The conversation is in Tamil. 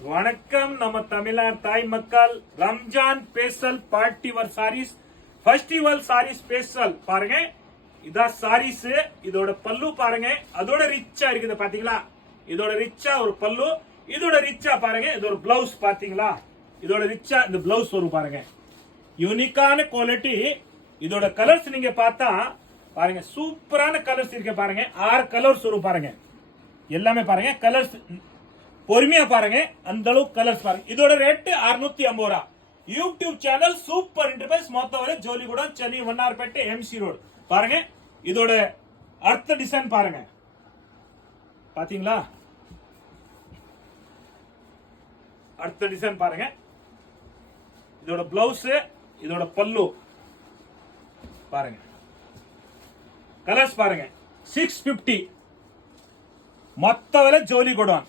வணக்கம் நம்ம தமிழ்நாடு தாய் மக்கள் ரம்ஜான் ஸ்பெஷல் பார்ட்டி வர் சாரீஸ் ஃபெஸ்டிவல் சாரீஸ் ஸ்பெஷல் பாருங்க இதான் சாரீஸ் இதோட பல்லு பாருங்க அதோட ரிச்சா இருக்குது பாத்தீங்களா இதோட ரிச்சா ஒரு பல்லு இதோட ரிச்சா பாருங்க இதோட பிளவுஸ் பாத்தீங்களா இதோட ரிச்சா இந்த பிளவுஸ் வரும் பாருங்க யூனிக்கான குவாலிட்டி இதோட கலர்ஸ் நீங்க பார்த்தா பாருங்க சூப்பரான கலர்ஸ் இருக்கு பாருங்க 6 கலர்ஸ் வரும் பாருங்க எல்லாமே பாருங்க கலர்ஸ் பொறுமையா பாருங்க அந்த அளவுக்கு கலர்ஸ் பாருங்க இதோட ரேட் 650 ரூபா யூடியூப் சேனல் சூப்பர் என்டர்பிரைஸ் மொத்தவரை ஜோலிகுடம் சென்னை வண்ணார்பேட்டை எம்சி ரோடு பாருங்க இதோட அடுத்த டிசைன் பாருங்க பாத்தீங்களா அடுத்த டிசைன் பாருங்க இதோட பிளவுஸ் இதோட பல்லு பாருங்க கலர்ஸ் பாருங்க 650 மொத்த விலை ஜோலிகுடம்